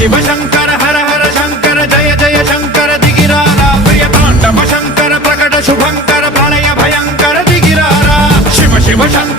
शिव शंकर हर हर शंकर जय जय शंकर दिगिरारा प्रिय तांडव शंकर प्रकट शुभंकर प्रलय भयंकर दिगिरारा शिव शिव शंकर